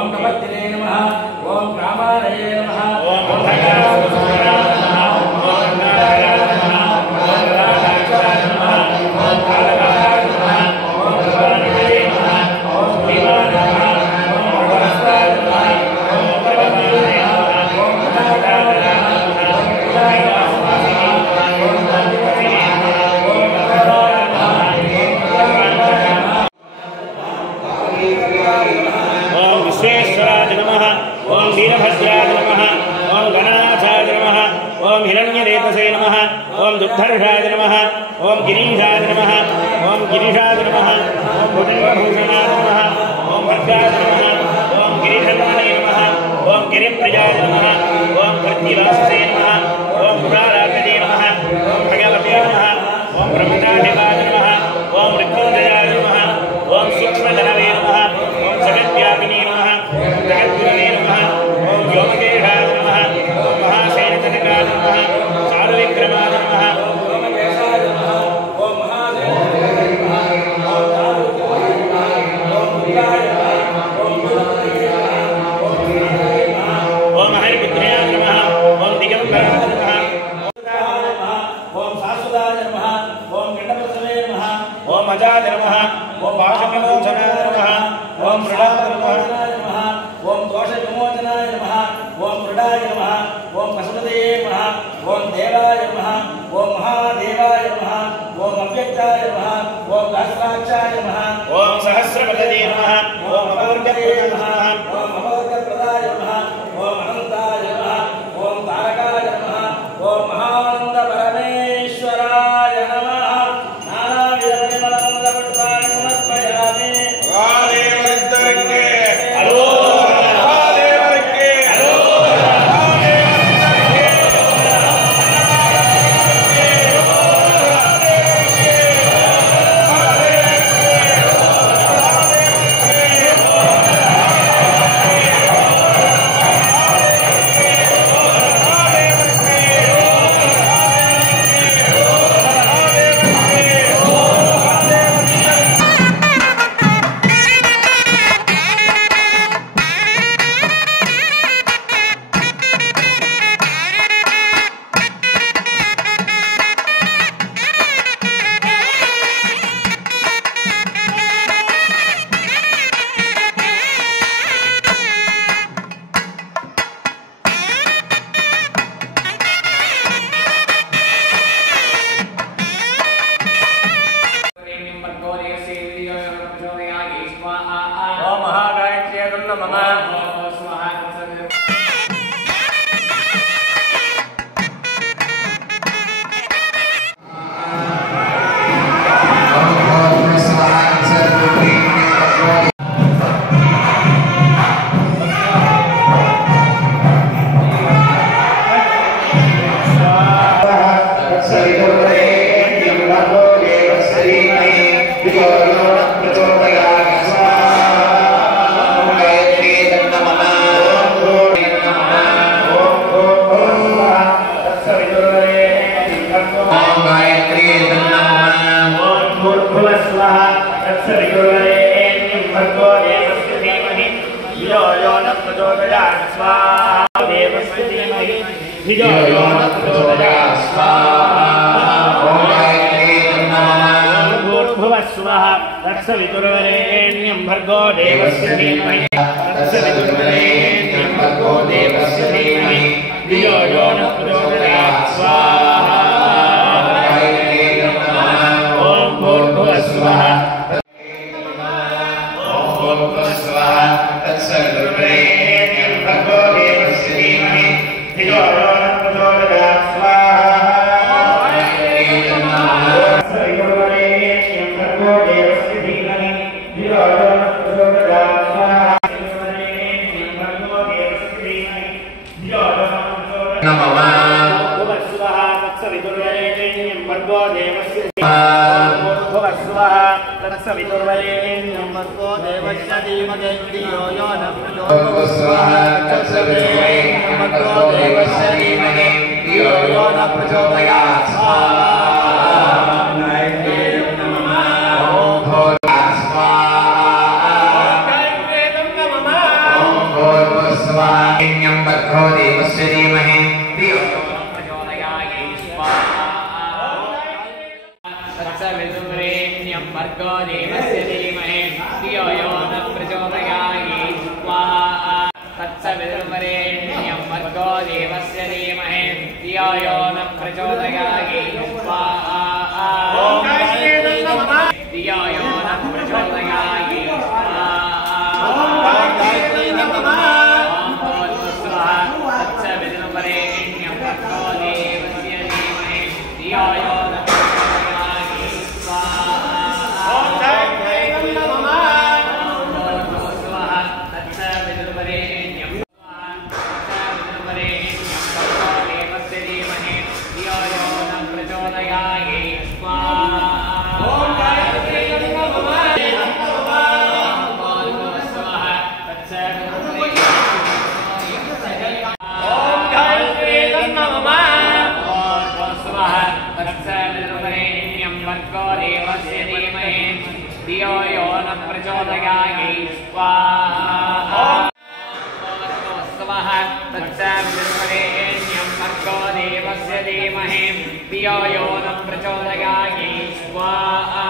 ओम कपत्तिने नमः ओम कामारये नमः ओम विश्वेश्वराय नमः ओम वीरभद्राय नमः ओम गणनाथाय नमः ओम हिरण्यरेतसे नमः ओम दुर्धर्षाय नमः ओम गिरीशाय नमः ओम गिरीशाय नमः ओम भुजंगभूषणाय नमः ओम भद्राय नमः ओम गिरिधर्मणे नमः ओम गिरिप्रियाय नमः ओम कृत्तिवाससे नमः ओम पुरारात्मजे नमः ओम भगवते नमः ओम ब्रह्मचारिवाय नमः ओम मृत्युंजयाय नमः ओम सूक्ष्मधनवे नमः ओम जगद्व्यापिने नमः ओम जगद्गुरवे नमः ओम व्योमकेशाय नमः ओम महाशैलजनकाय नमः चारुविक्रमाय नमः ओम व्योमकेशाय नमः ओम महादेवाय नमः ओम चारुविक्रमाय नमः ओम बुद्धाय नमः ओम हरिपुत्राय नमः ओम दिगंबराय नमः ओम शाश्वताय नमः ओम गंडपतवे नमः ओम अजाय नमः ओम भाषणमोचनाय नमः ओम मृडाय नमः ओम दोषविमोचनाय नमः ओम मृडाय नमः ओम पशुपतये नमः ओम देवाय नमः ओम महादेवाय नमः ओम अव्यक्ताय नमः ओम सहस्राक्षाय नमः ओम सहस्रपतये नमः ओम अमोर्गप्रदाय नमः ओम अमोर्गप्रदाय नमः ओम अनन्ताय नमः ओम तारकाय नमः ओम महानंद परमेश्वराय नमः तत्सवितुर्वरेण्यं भर्गो देवस्य धीमहि तत्सवितुर्वरेण्यं भर्गो देवस्य धीमहि धियो यो न प्रचोदयात् स्वाहा ॐ भूर्भुवः स्वः ॐ भूर्भुवः स्वः तत्सवितुर्वरेण्यं भर्गो देवस्य धीमहि धियो यो न प्रचोदयात् स्वाहा तत्सवितुर्वरेण्यं भर्गो देवस्य धीमहि धियो यो न प्रचोदयात् स्वाहा स्वाहान्यं भर्गो देवस्य धीमहि धियो यो नः प्रचोदयात् स्वाहा तत्सवितुर्वरेण्यं भर्गो देवस्य धीमहि धियो यो नः प्रचोदयात् स्वाहा तत्सवितुर्वरेण्यं भर्गो देवस्य धीमहि धियो यो नः प्रचोदयात् स्वाहा धियो यो नः प्रचोदयात् तत्सवितुर्वरेण्यं भर्गो देवस्य धीमहि धियो यो नः धियो यो नः प्रचोदयात् स्वाहा तत्सवितुर्वरेण्यं भर्गो देवस्य धीमहि धियो यो नः प्रचोदयात् स्वाहा